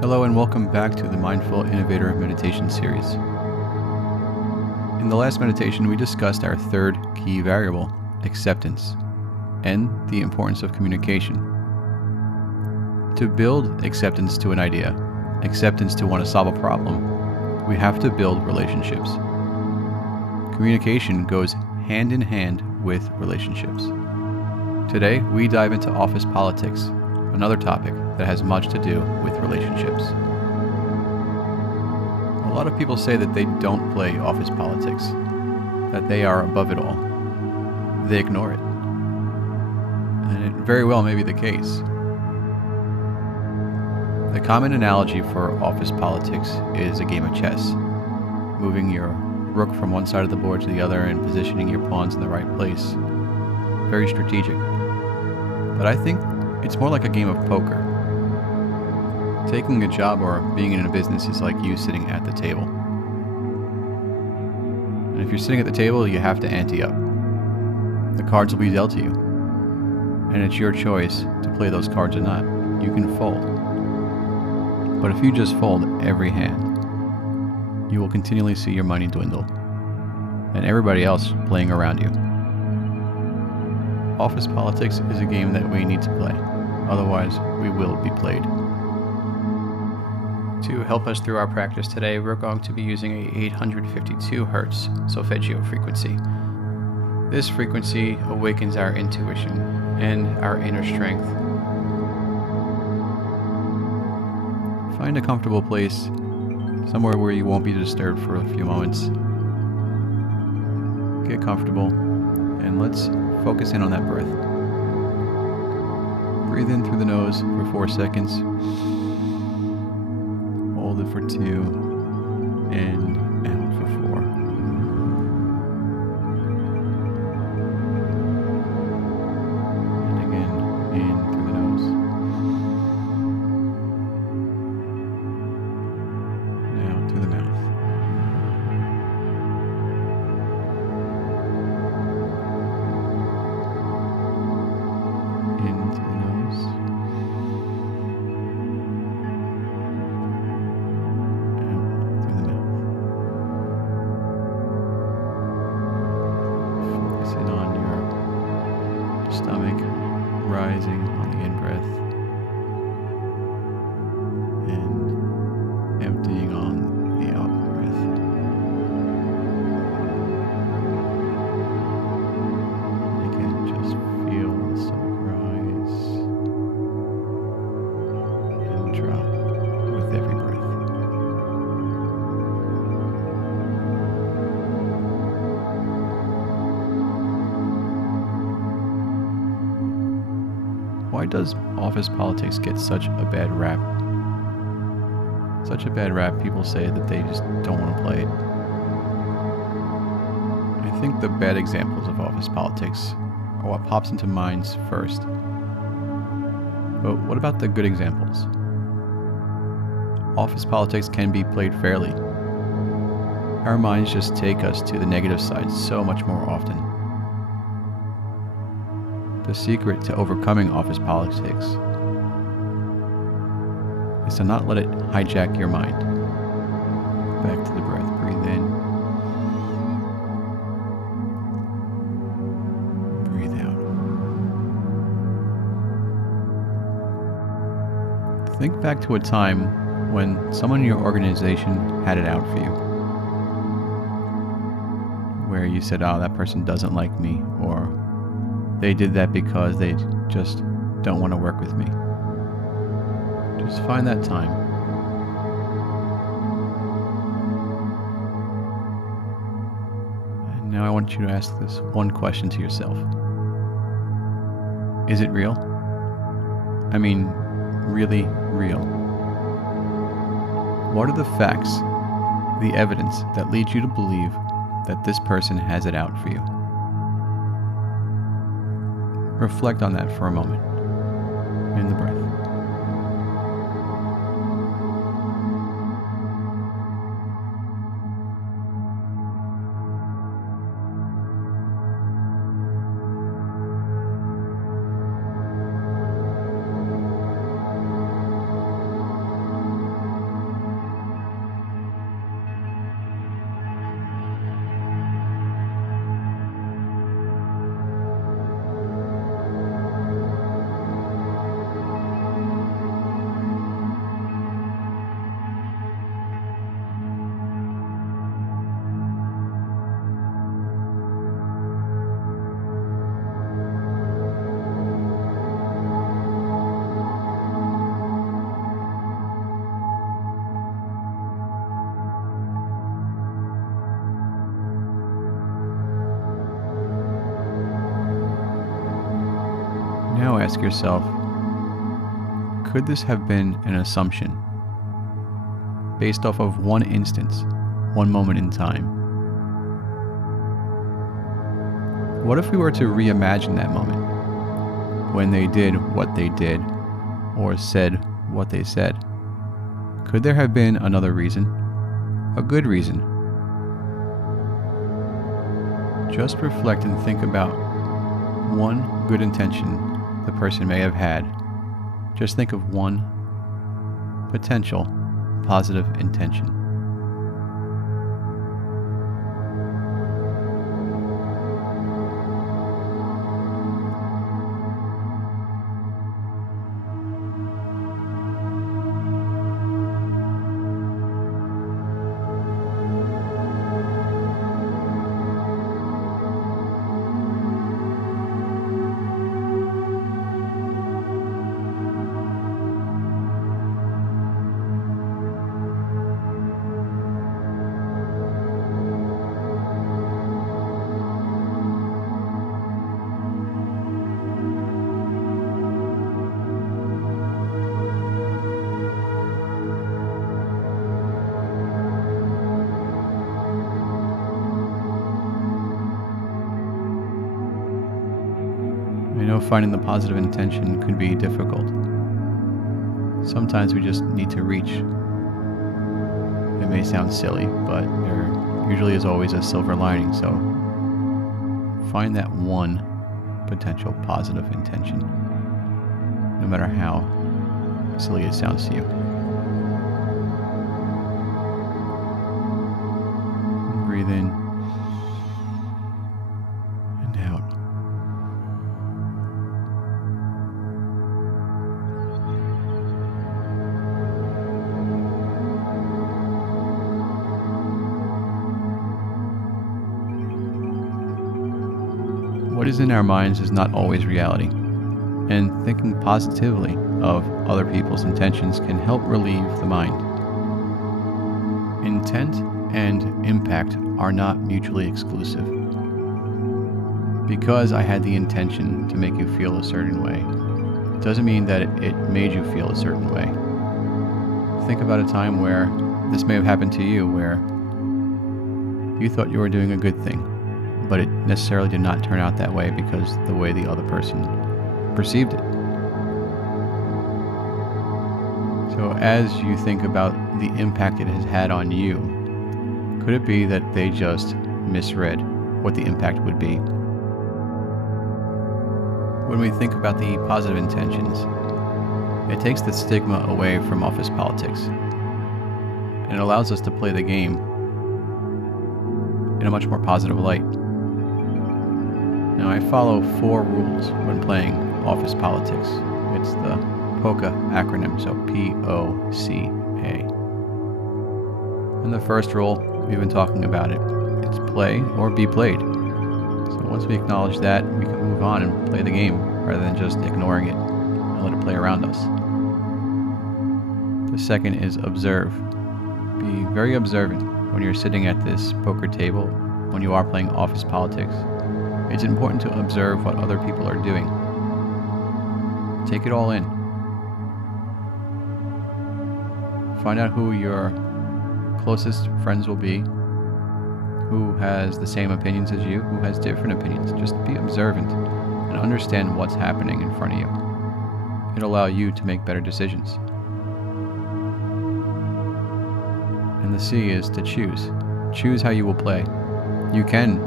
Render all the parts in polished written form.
Hello and welcome back to the Mindful Innovator Meditation Series. In the last meditation, we discussed our third key variable, acceptance, and the importance of communication. To build acceptance to an idea, acceptance to want to solve a problem, we have to build relationships. Communication goes hand in hand with relationships. Today, we dive into office politics, another topic that has much to do with relationships. A lot of people say that they don't play office politics, that they are above it all. They ignore it. And it very well may be the case. The common analogy for office politics is a game of chess, moving your rook from one side of the board to the other and positioning your pawns in the right place. Very strategic. But I think it's more like a game of poker. Taking a job or being in a business is like you sitting at the table. And if you're sitting at the table, you have to ante up. The cards will be dealt to you. And it's your choice to play those cards or not. You can fold. But if you just fold every hand, you will continually see your money dwindle. And everybody else playing around you. Office politics is a game that we need to play. Otherwise, we will be played. To help us through our practice today, we're going to be using a 852 Hz solfeggio frequency. This frequency awakens our intuition and our inner strength. Find a comfortable place, somewhere where you won't be disturbed for a few moments. Get comfortable, and let's focus in on that breath. Breathe in through the nose for 4 seconds. Hold it for 2. And out for 4. And again, in through the nose. Now through the mouth. Into the nose. Out through the mouth. Focusing on your stomach rising on the in-breath and emptying on the out-breath. And again, just feel the stomach rise and drop with every breath. Why does office politics get such a bad rap? Such a bad rap, people say that they just don't want to play it. I think the bad examples of office politics are what pops into minds first. But what about the good examples? Office politics can be played fairly. Our minds just take us to the negative side so much more often. The secret to overcoming office politics is to not let it hijack your mind. Back to the breath. Breathe in. Breathe out. Think back to a time when someone in your organization had it out for you. Where you said, oh, that person doesn't like me, or they did that because they just don't want to work with me. Just find that time. And now I want you to ask this one question to yourself. Is it real? I mean, really real. What are the facts, the evidence that leads you to believe that this person has it out for you? Reflect on that for a moment. In the breath. Now ask yourself, could this have been an assumption based off of one instance, one moment in time? What if we were to reimagine that moment, when they did what they did, or said what they said? Could there have been another reason? A good reason? Just reflect and think about one good intention the person may have had. Just think of one potential positive intention. I know finding the positive intention could be difficult. Sometimes we just need to reach. It may sound silly, but there usually is always a silver lining, so find that one potential positive intention, no matter how silly it sounds to you. Breathe in and out. What is in our minds is not always reality, and thinking positively of other people's intentions can help relieve the mind. Intent and impact are not mutually exclusive. Because I had the intention to make you feel a certain way, doesn't mean that it made you feel a certain way. Think about a time where this may have happened to you, where you thought you were doing a good thing, but it necessarily did not turn out that way because the way the other person perceived it. So as you think about the impact it has had on you, could it be that they just misread what the impact would be? When we think about the positive intentions, it takes the stigma away from office politics, and it allows us to play the game in a much more positive light. Now, I follow 4 rules when playing office politics. It's the POCA acronym, so P-O-C-A. And the first rule, we've been talking about it. It's play or be played. So once we acknowledge that, we can move on and play the game rather than just ignoring it and let it play around us. The second is observe. Be very observant when you're sitting at this poker table, when you are playing office politics. It's important to observe what other people are doing. Take it all in. Find out who your closest friends will be, who has the same opinions as you, who has different opinions. Just be observant and understand what's happening in front of you. It'll allow you to make better decisions. And the C is to choose. Choose how you will play. You can.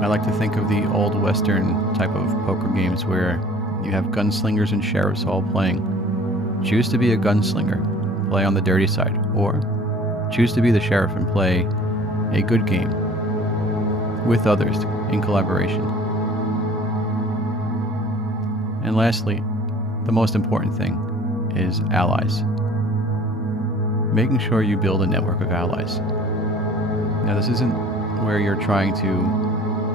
I like to think of the old Western type of poker games where you have gunslingers and sheriffs all playing. Choose to be a gunslinger, play on the dirty side, or choose to be the sheriff and play a good game with others in collaboration. And lastly, the most important thing is allies. Making sure you build a network of allies. Now, this isn't where you're trying to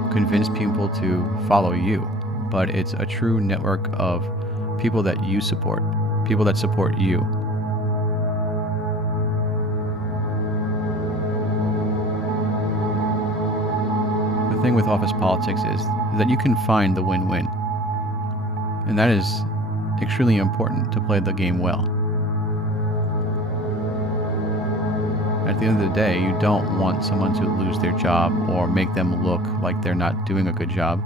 convince people to follow you, but it's a true network of people that you support, people that support you. The thing with office politics is that you can find the win-win. And that is extremely important to play the game well. At the end of the day, you don't want someone to lose their job or make them look like they're not doing a good job.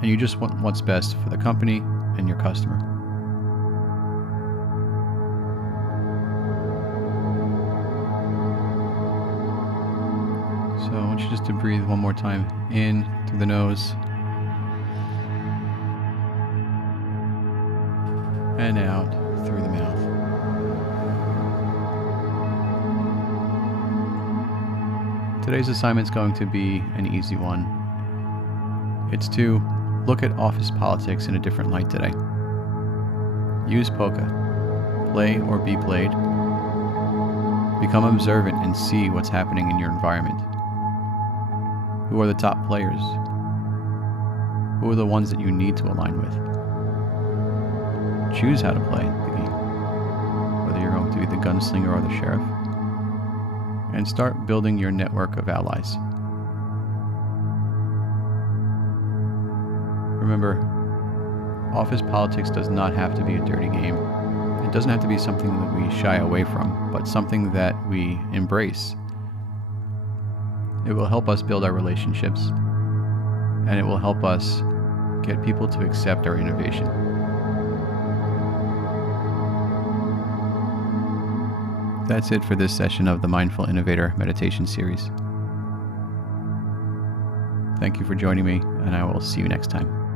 And you just want what's best for the company and your customer. So I want you just to breathe one more time in through the nose and out through the mouth. Today's assignment is going to be an easy one. It's to look at office politics in a different light today. Use POCA. Play or be played. Become observant and see what's happening in your environment. Who are the top players? Who are the ones that you need to align with? Choose how to play the game, whether you're going to be the gunslinger or the sheriff, and start building your network of allies. Remember, office politics does not have to be a dirty game. It doesn't have to be something that we shy away from, but something that we embrace. It will help us build our relationships, and it will help us get people to accept our innovation. That's it for this session of the Mindful Innovator Meditation Series. Thank you for joining me, and I will see you next time.